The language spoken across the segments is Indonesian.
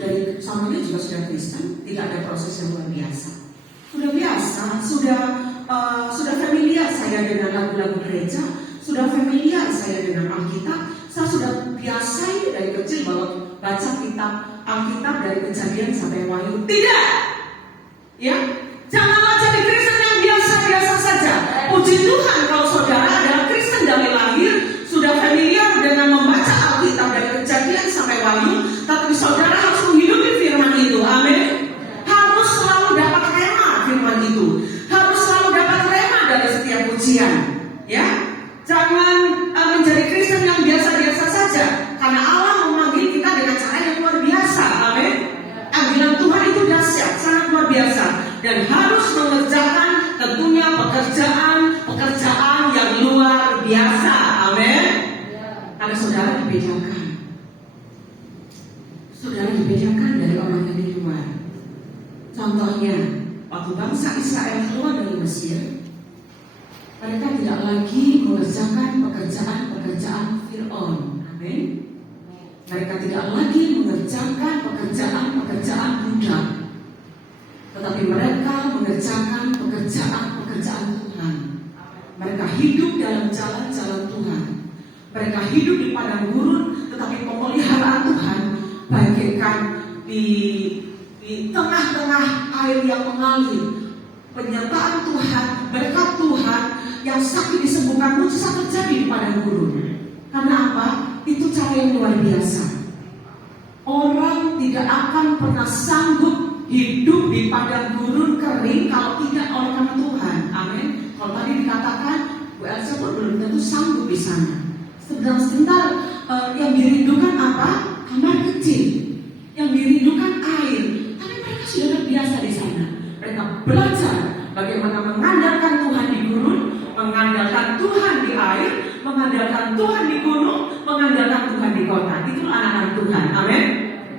dari suaminya juga sudah Kristen, tidak ada proses yang luar biasa. Sudah biasa, sudah familiar saya dengan lagu-lagu gereja, sudah familiar saya dengan Alkitab. Saya sudah biasa ini dari kecil bahwa baca kitab Alkitab dari Kejadian sampai Wahyu. Tidak, ya, janganlah jadi Kristen yang biasa-biasa saja. Puji Tuhan kalau saudara adalah Kristen dari lahir, sudah familiar dengan membaca Alkitab dari Kejadian sampai Wahyu, tapi saudara harus menghidupi firman itu. Amin. Harus selalu dapat rema firman itu. Harus selalu dapat rema dari setiap pujian. Ya, jangan menjadi Kristen yang biasa-biasa saja, karena Allah memanggil kita dengan cara yang luar biasa. Amin. Panggilan Tuhan itu dahsyat, sangat luar biasa, dan harus mengerjakan tentunya pekerjaan yang luar biasa. Amin. Karena saudara dibedakan dari orang yang di luar. Contohnya, waktu bangsa Israel keluar dari Mesir, mereka tidak lagi mengerjakan pekerjaan Fir'aun. Amin. Mereka tidak lagi mengerjakan pekerjaan budak, tetapi mereka mengerjakan pekerjaan Tuhan. Mereka hidup dalam jalan-jalan Tuhan. Mereka hidup di padang gurun, tetapi pemeliharaan Tuhan bagaikan di tengah-tengah air yang mengalir. Penyertaan Tuhan, berkat Tuhan yang sakit disembuhkan, mujizat terjadi di padang gurun. Karena apa? Itu cara yang luar biasa. Orang tidak akan pernah sanggup hidup di padang gurun kering kalau tidak oleh karena Tuhan. Amin. Kalau tadi dikatakan Bu Elsa pun belum tentu sanggup di sana. Sebentar yang dirindukan apa? Kamar kecil. Yang dirindukan air. Tapi mereka sudah biasa di sana. Mereka belajar bagaimana mengandalkan Tuhan di gurun, mengandalkan Tuhan di air, mengandalkan Tuhan di gunung, mengandalkan Tuhan di kota. Itu anak-anak Tuhan. Amin.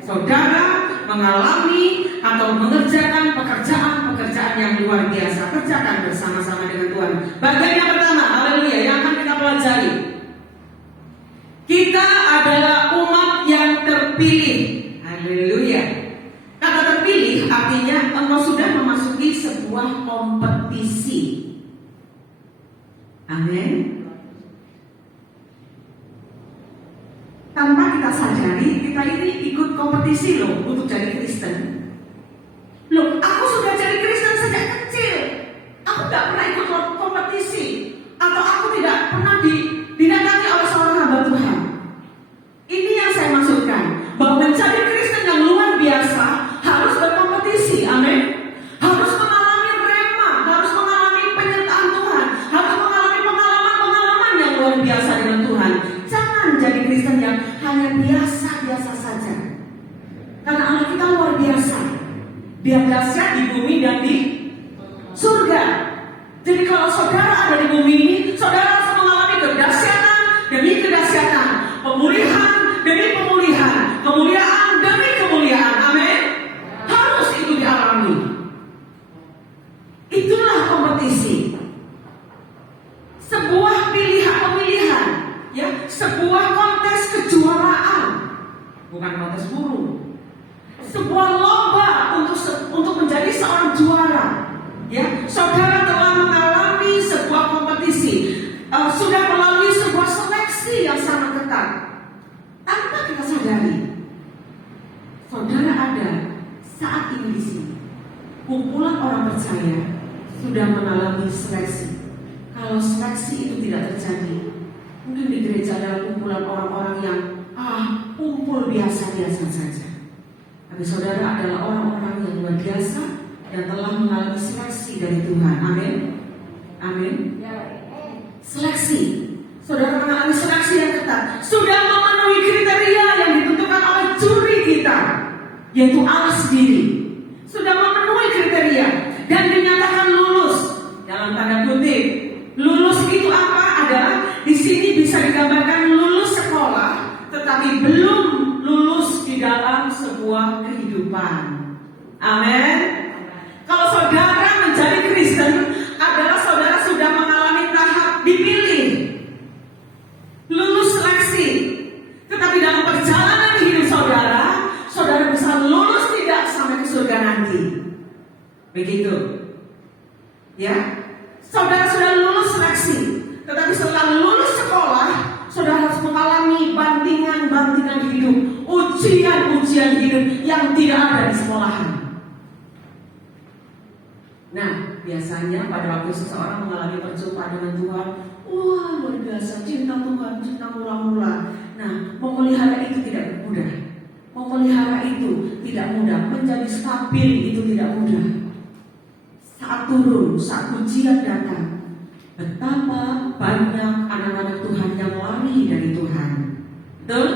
Saudara mengalami atau mengerjakan pekerjaan yang luar biasa. Kerjakan bersama-sama dengan Tuhan. Bagian yang pertama, haleluya, yang akan kita pelajari. Kita adalah umat yang terpilih. Haleluya. Kata terpilih artinya engkau sudah memasuki sebuah kompetisi. Amin. Tanpa kita sadari, kita ini ikut kompetisi loh untuk jadi Kristen. Loh, aku sudah jadi Kristen sejak kecil. Aku gak pernah ikut kompetisi, atau aku tidak pernah didatangi oleh seorang hamba Tuhan. Ini yang saya maksudkan, bahwa menjadi Kristen yang luar biasa harus berkompetisi. Amin. Harus mengalami rema, harus mengalami penyertaan Tuhan, harus mengalami pengalaman yang luar biasa dengan Tuhan. Jangan jadi Kristen yang hanya biasa-biasa saja. Karena Allah kita luar biasa. Dia dahsyat di bumi dan di surga. Jadi kalau saudara ada di bumi ini, saudara harus mengalami kedahsyatan demi kedahsyatan, pemulihan demi pemulihan, kemuliaan demi kemuliaan. Amin. Harus itu dialami. Itulah kompetisi. Sebuah pemilihan, ya, sebuah kontes kejuaraan, bukan kontes burung. Sebuah lomba untuk menjadi seorang juara. Ya, saudara telah mengalami sebuah kompetisi, sudah melalui sebuah seleksi yang sangat ketat. Tanpa kita sadari, saudara ada saat ini di sini. Kumpulan orang percaya sudah mengalami seleksi. Kalau seleksi itu tidak terjadi, mungkin di gereja ada kumpulan orang-orang yang kumpul biasa-biasa saja. Tapi saudara adalah orang-orang yang luar biasa yang telah mengalami seleksi dari Tuhan. Amin. Amin. Seleksi. Saudara mengalami seleksi yang ketat. Sudah memenuhi kriteria yang ditentukan oleh juri kita, yaitu Allah sendiri. Sudah memenuhi kriteria dan dinyatakan lulus. Dalam tanda kutip, lulus itu apa? Adalah di sini bisa digambarkan lulus sekolah, tetapi belum lulus di dalam sebuah kehidupan. Amin. Kalau saudara menjadi Kristen adalah saudara sudah mengalami tahap dipilih, lulus seleksi. Tetapi dalam perjalanan hidup saudara bisa lulus Begitu. Ya. Saudara sudah lulus seleksi, tetapi setelah lulus sekolah, saudara harus mengalami bantingan-bantingan hidup, ujian-ujian hidup yang tidak ada di sekolahan. Nah, biasanya pada waktu seseorang mengalami perjumpaan dengan Tuhan, wah luar biasa, cinta Tuhan, cinta mula-mula. Nah, memelihara itu tidak mudah. Memelihara itu tidak mudah. Menjadi stabil itu tidak mudah. Saat turun, saat ujian datang, betapa banyak anak-anak Tuhan yang lari dari Tuhan. Betul?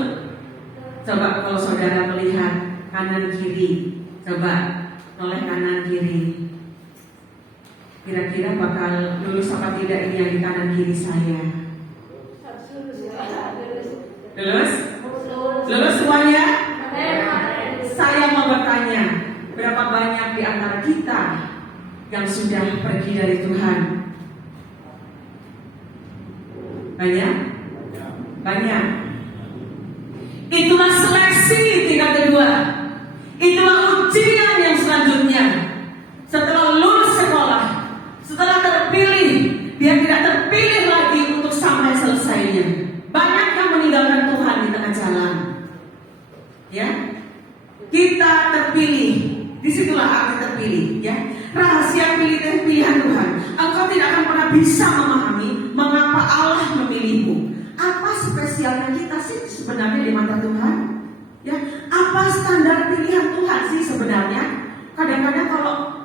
Coba kalau saudara melihat kanan kiri, coba oleh kanan kiri, kira-kira bakal lulus apa tidak ini yang di kanan kiri saya? Lulus? Lulus semuanya? Saya mau bertanya, berapa banyak di antara kita yang sudah pergi dari Tuhan? Banyak? Banyak. Itulah seleksi tingkat kedua. Itulah ujian yang selanjutnya. Setelah lulus sekolah, setelah terpilih, dia tidak terpilih lagi untuk sampai selesainya. Banyak yang meninggalkan Tuhan di tengah jalan. Ya, kita terpilih. Disitulah arti terpilih. Ya, rahasia pilihan Tuhan. Engkau tidak akan pernah bisa memahami mengapa Allah memilihmu. Apa spesialnya kita sih sebenarnya di mata Tuhan? Ya, apa standar pilihan Tuhan sih sebenarnya? Kadang-kadang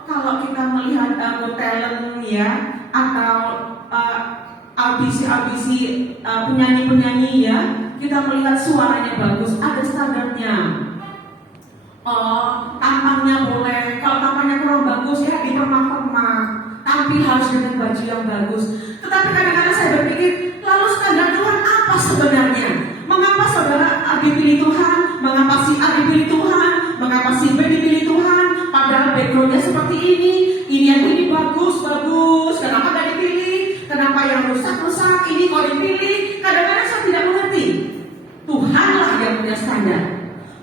kalau kita melihat talent ya, atau ambisi penyanyi-penyanyi ya, kita melihat suaranya bagus, ada standarnya. Tampangnya boleh, kalau tampangnya kurang bagus ya dipermak-permak, tampil harus dengan baju yang bagus. Tetapi kadang-kadang saya berpikir, lalu standar Tuhan apa sebenarnya? Mengapa saudara dipilih Tuhan? Mengapa si A dipilih Tuhan? Mengapa si B dipilih Tuhan? Padahal backgroundnya seperti ini yang ini bagus, kenapa gak dipilih? Kenapa yang rusak, ini kok dipilih? Kadang-kadang saya tidak mengerti. Tuhanlah yang punya standar.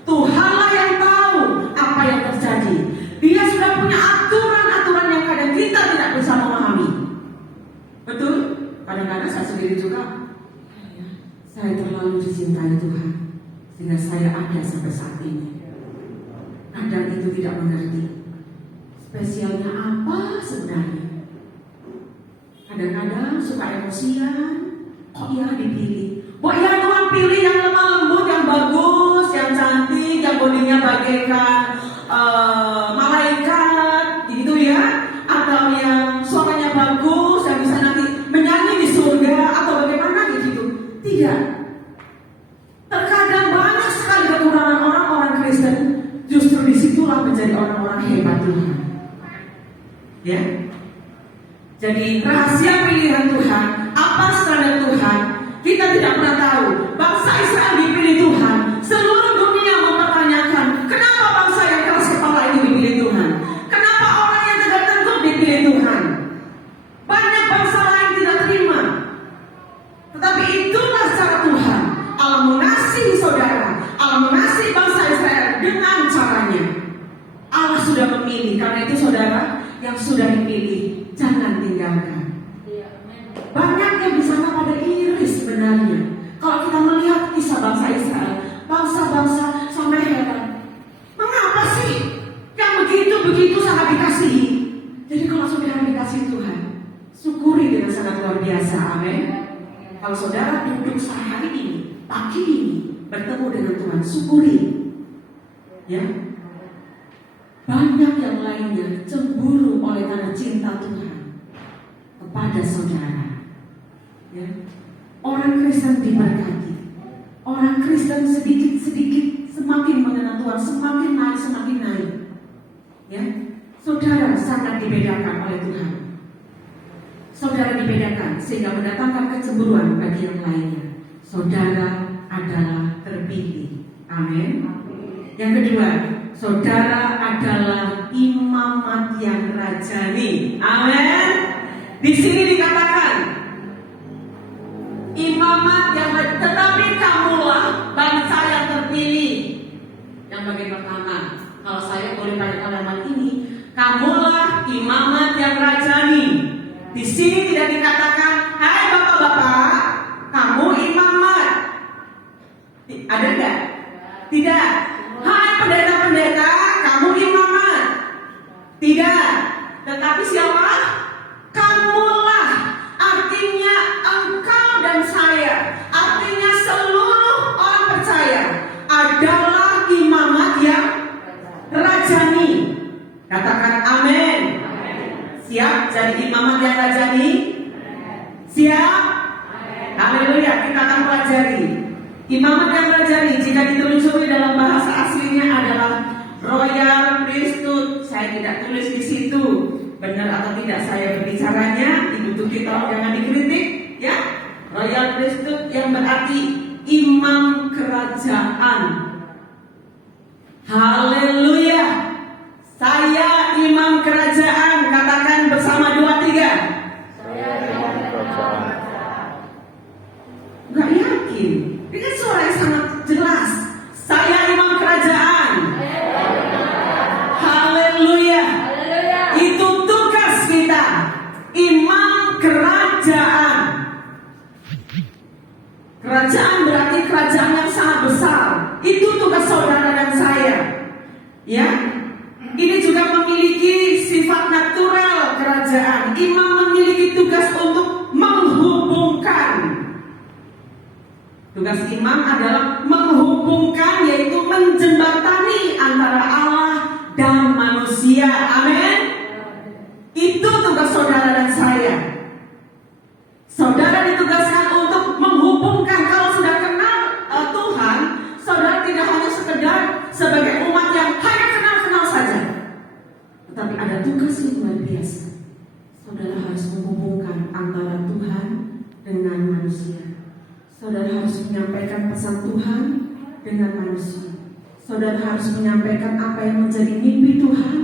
Tuhanlah yang tahu apa yang terjadi. Dia sudah punya aturan-aturan yang kadang kita tidak bisa memahami. Betul? Kadang-kadang saya sendiri juga, saya terlalu dicintai Tuhan sehingga saya ada sampai saat ini. Kadang itu tidak mengerti spesialnya apa sebenarnya. Kadang-kadang suka emosian, kok ya dipilih? Kok ya Tuhan pilih yang lemah lembut, yang bagus, yang cantik, yang bodinya bagaikan malaikat, gitu ya? Atau yang suaranya bagus, yang bisa nanti menyanyi di surga, atau bagaimana gitu? Tidak. Terkadang banyak sekali kekurangan orang-orang Kristen. Justru disitulah menjadi orang-orang hebat Tuhan. Ya. Jadi rahasia pilihan Tuhan, apa standar Tuhan, kita tidak pernah tahu. Bangsa Israel dipilih Tuhan. Seluruh dunia mempertanyakan, kenapa bangsa yang keras kepala itu dipilih Tuhan? Kenapa orang yang tegak tengkuk dipilih Tuhan? Banyak bangsa lain tidak terima. Tetapi itulah cara Tuhan. Allah mengasihi saudara, Allah mengasihi bangsa Israel dengan caranya. Allah sudah memilih, karena itu saudara yang sudah dipilih, jangan tinggalkan. Banyak yang di sana pada iri sebenarnya. Kalau kita melihat kisah bangsa Israel, bangsa-bangsa sampai heran. Mengapa sih yang begitu sangat dikasihi? Jadi kalau saudara dikasihi Tuhan, syukuri dengan sangat luar biasa. Amin. Kalau saudara duduk sehari ini, pagi ini, bertemu dengan Tuhan, syukuri. Ya. Banyak yang lainnya cemburu oleh karena cinta Tuhan kepada saudara. Ya. Orang Kristen diberkati. Orang Kristen sedikit-sedikit semakin mengenal Tuhan, semakin naik. Ya. Saudara sangat dibedakan oleh Tuhan. Saudara dibedakan sehingga mendatangkan kecemburuan bagi yang lainnya. Saudara adalah terpilih. Amin. Yang kedua, saudara adalah imamat yang rajani. Amin. Di sini dikatakan imamat yang rajani, tetapi kamulah bangsa yang terpilih. Yang bagian pertama, kalau saya boleh pada kalimat ini, kamulah Di sini tidak dikatakan, hai bapak-bapak, kamu imamat. Ada enggak? Tidak. Hai pendeta-pendeta, kamu imamat. Tidak. Tetapi siapa? Kamulah. Artinya engkau dan saya. Artinya seluruh orang percaya adalah imamat yang rajani. Katakan amin. Siap jadi imamat yang rajani? Siap? Haleluya, kita akan pelajari. Imamat yang rajani jika ditelusuri dalam bahasa aslinya adalah royal priesthood. Saya tidak tulis di situ. Benar atau tidak saya berbicaranya, Ibu Tuki tolong jangan dikritik, ya. Royal priesthood yang berarti imam kerajaan. Haleluya. Saya imam kerajaan. Katakan bersama 2, 3. Saya imam kerajaan. Gak yakin. Ini suara yang sangat jelas. Saya imam kerajaan. Haleluya. Itu tugas kita. Imam kerajaan. Kerajaan berarti kerajaan yang sangat besar. Itu tugas saudara dan saya. Ya. Ini juga memiliki sifat natural kerajaan. Imam memiliki tugas untuk menghubungkan. Tugas imam adalah menghubungkan, yaitu menjembatani antara Allah dan manusia. Amin. Itu tugas saudara dan saya. Saudara ditugaskan untuk menghubungkan. Kalau sudah kenal Tuhan, saudara tidak hanya sekedar sebagai umat yang hanya kenal-kenal saja, tetapi ada tugas yang luar biasa. Saudara harus menghubungkan antara Tuhan dengan manusia. Saudara harus menyampaikan pesan Tuhan dengan manusia. Saudara harus menyampaikan apa yang menjadi mimpi Tuhan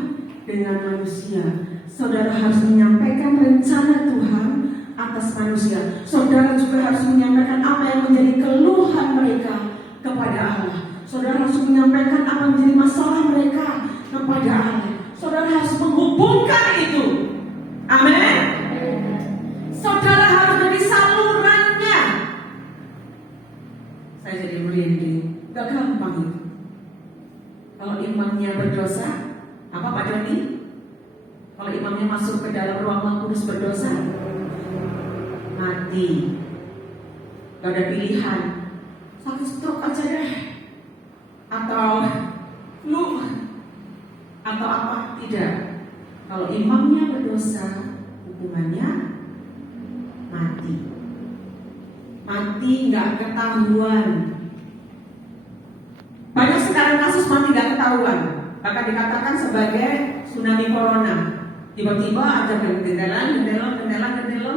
dengan manusia. Saudara harus menyampaikan rencana Tuhan atas manusia. Saudara juga harus menyampaikan apa yang menjadi keluhan mereka kepada Allah. Saudara harus menyampaikan apa yang menjadi masalah mereka kepada Allah. Saudara harus menghubungkan itu. Amin. Saudara harus jadi salurannya. Saya jadi merinding. Gak gampang itu. Kalau imamnya berdosa, apa Pak Doni? Kalau imamnya masuk ke dalam ruang kudus berdosa, mati. Gak ada pilihan. Sakit stroke aja deh. Atau flu. Atau apa? Tidak. Kalau imamnya berdosa, hukumannya mati. Mati gak ketahuan. Banyak sekarang kasus mati gak ketahuan. Bahkan dikatakan sebagai tsunami corona. Tiba-tiba ada gendela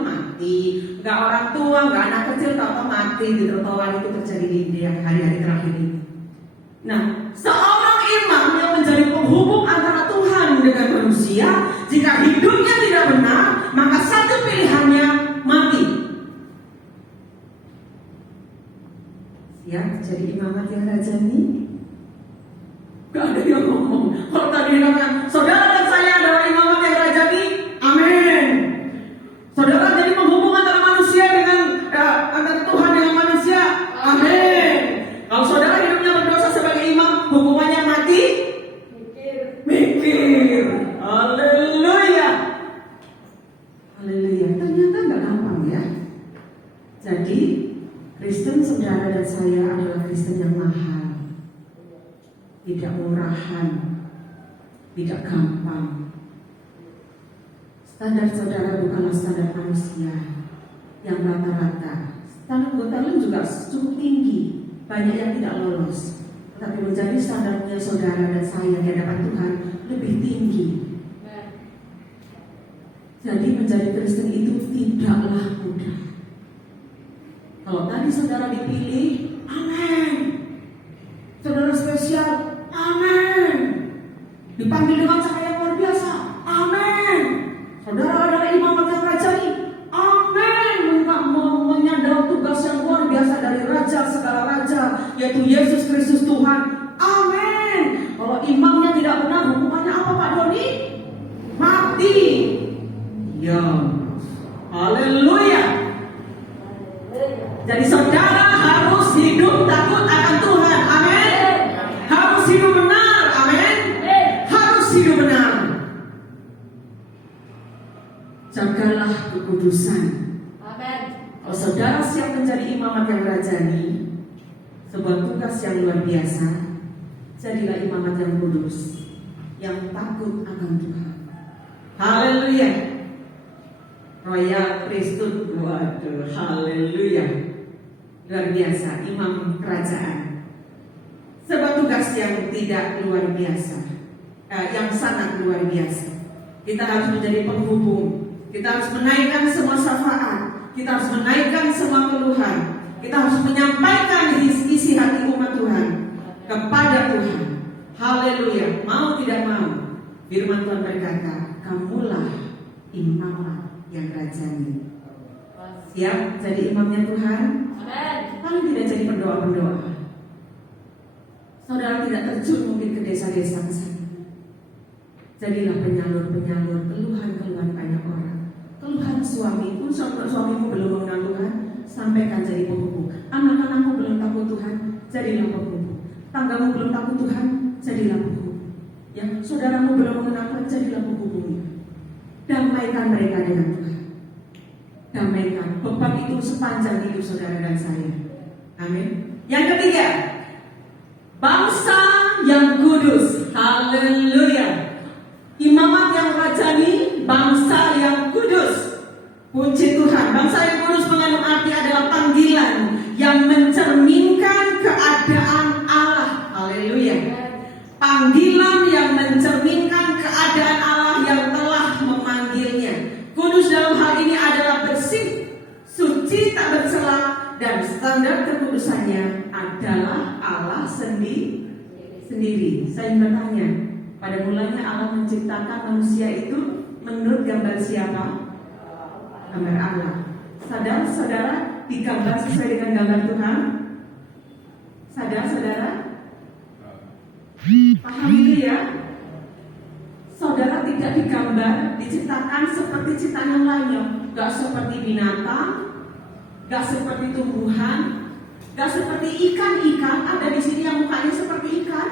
mati. Gak orang tua, gak anak kecil, tahu mati di trotoar. Itu terjadi di hari-hari terakhir ini. Nah, seorang imam yang menjadi penghubung antara Tuhan dengan manusia, jika hidupnya tidak benar, maka satu pilihannya mati. Siap jadi imamat yang rajani? Gak ada yang ngomong. Kalau tadi dikatakan, saudara dan saya adalah imamat yang rajani, amin. Saudara jadi penghubung antara manusia dengan antara Tuhan dengan manusia, amin. Kalau saudara hidupnya berdosa sebagai imam, hukumannya mati, mikir. Haleluya. Haleluya. Ternyata gak gampang ya. Jadi Kristen saudara dan saya adalah Kristen yang mahal. Tidak murahan, tidak gampang. Standar saudara bukanlah standar manusia yang rata-rata. Standar Gothelen juga cukup tinggi, banyak yang tidak lolos. Tetapi menjadi standarnya saudara dan saya di hadapan Tuhan lebih tinggi. Jadi menjadi Kristen itu tidaklah mudah. Kalau tadi saudara dipilih, amin. Saudara spesial, amin. Dipanggil dengan cahaya yang luar biasa, amin. Saudara adalah imamat yang rajani, amin. Menyandang tugas yang luar biasa dari Raja segala raja, yaitu Yesus Kristus Tuhan, amin. Kalau imamnya tidak benar, hukumannya apa Pak Doni? Mati. Ya, kekudusan. Amin. Kalau saudara siap menjadi imamat yang rajani, sebuah tugas yang luar biasa, jadilah imamat yang kudus, yang takut akan Tuhan. Haleluya. Royal priesthood, waduh, haleluya. Luar biasa, imam kerajaan. Sebuah tugas yang tidak luar biasa, yang sangat luar biasa. Kita harus menjadi penghubung. Kita harus menaikkan semua syafaat. Kita harus menaikkan semua keluhan. Kita harus menyampaikan isi hati umat Tuhan kepada Tuhan. Haleluya. Mau tidak mau, firman Tuhan berkata, kamulah imam yang rajani. Siap jadi imamnya Tuhan? Amin. Paling tidak jadi pendoa-pendoa. Saudara tidak terjun mungkin ke desa-desa ke sana. Jadilah penyalur-penyalur keluhan-keluhan banyak orang. Keluhan suami pun, suamimu belum mengenal Tuhan, sampaikan jadi penghubung. Anak-anakmu belum takut Tuhan, jadilah penghubung. Tanggamu belum takut Tuhan, jadilah penghubung. Ya, saudaramu belum mengenal Tuhan, jadilah penghubungnya. Damaikan mereka dengan Tuhan. Damaikan beban itu sepanjang hidup saudara dan saya. Amin. Yang ketiga, bangsa yang kudus. Haleluya. Imamat yang rajani, bangsa yang kudus. Puji Tuhan. Bangsa yang kudus mengandung arti adalah panggilan yang mencerminkan keadaan Allah. Haleluya. Panggilan yang mencerminkan keadaan Allah yang telah memanggilnya. Kudus dalam hal ini adalah bersih, suci, tak bercela, dan standar kekudusannya adalah Allah sendiri. Saya bertanya, pada mulanya Allah menciptakan manusia itu menurut gambar siapa? Gambar Allah. Sadar saudara digambar sesuai dengan gambar Tuhan? Sadar saudara? Paham itu ya? Saudara tidak digambar, diciptakan seperti ciptaan yang lainnya. Gak seperti binatang, gak seperti tumbuhan, gak seperti ikan-ikan. Ada di sini yang mukanya seperti ikan.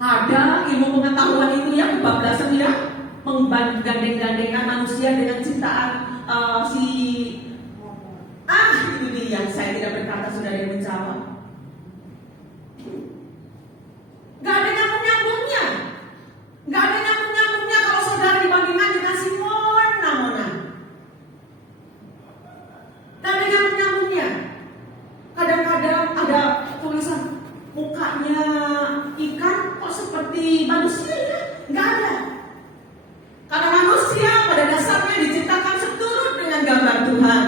Ada ilmu pengetahuan itu ya, kebablasan ya, menggandeng-gandengkan manusia dengan ciptaan itu dia. Saya tidak berkata, sudah ada yang menjawab. Gak ada nyambung-nyambungnya. Gak ada nyambung-nyambungnya kalau saudara dibandingkan dikasih mona-mona. Gak ada nyambung-nyambungnya. Kadang-kadang ada tulisan mukanya ikan kok seperti manusia ya? Gak ada. Karena manusia pada dasarnya diciptakan seturut dengan gambar Tuhan.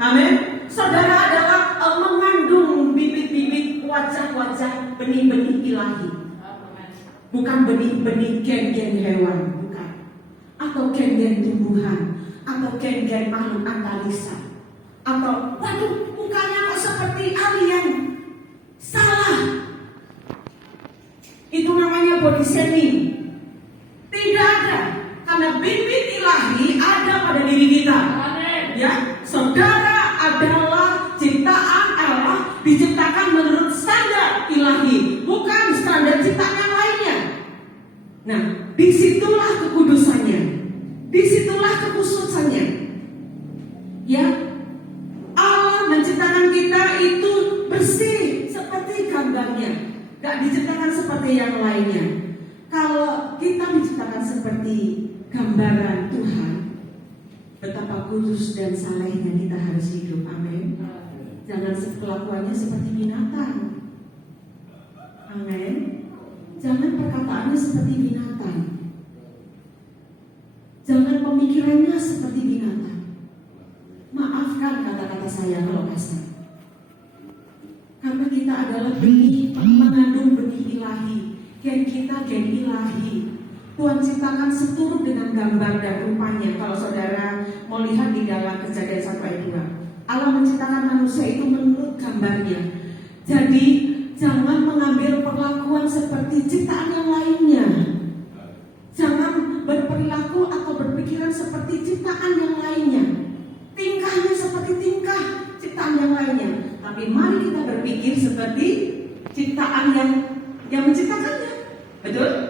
Amin. Saudara adalah mengandung bibit-bibit wajah-wajah benih-benih ilahi. Bukan benih-benih gen-gen hewan, bukan. Atau gen-gen tumbuhan, atau gen-gen makhluk analisa. Atau, waduh, mukanya kok seperti alien. Salah. Itu namanya body shaming. Tidak ada. Karena bibit ilahi ada pada diri kita. Ya, saudara adalah ciptaan Allah, diciptakan menurut standar ilahi, bukan standar ciptaan yang lainnya. Nah, disitulah kekudusannya, disitulah kekhususannya. Ya, Allah menciptakan kita itu bersih seperti gambarnya, gak diciptakan seperti yang lainnya. Kalau kita diciptakan seperti gambaran Tuhan, betapa kudus dan salehnya kita harus hidup. Amin. Jangan kelakuannya seperti binatang. Amin. Jangan perkataannya seperti binatang. Jangan pemikirannya seperti binatang. Maafkan kata-kata saya kalau kasar. Karena kita adalah benih, mengandung benih ilahi. Gen kita gen ilahi. Tuhan ciptakan seturut dengan gambar dan rupanya. Kalau saudara mau lihat di dalam Kejadian 1 ayat 2, Allah menciptakan manusia itu menurut gambarnya. Jadi jangan mengambil perlakuan seperti ciptaan yang lainnya. Jangan berperilaku atau berpikiran seperti ciptaan yang lainnya. Tingkahnya seperti tingkah ciptaan yang lainnya. Tapi mari kita berpikir seperti ciptaan yang menciptakannya. Betul?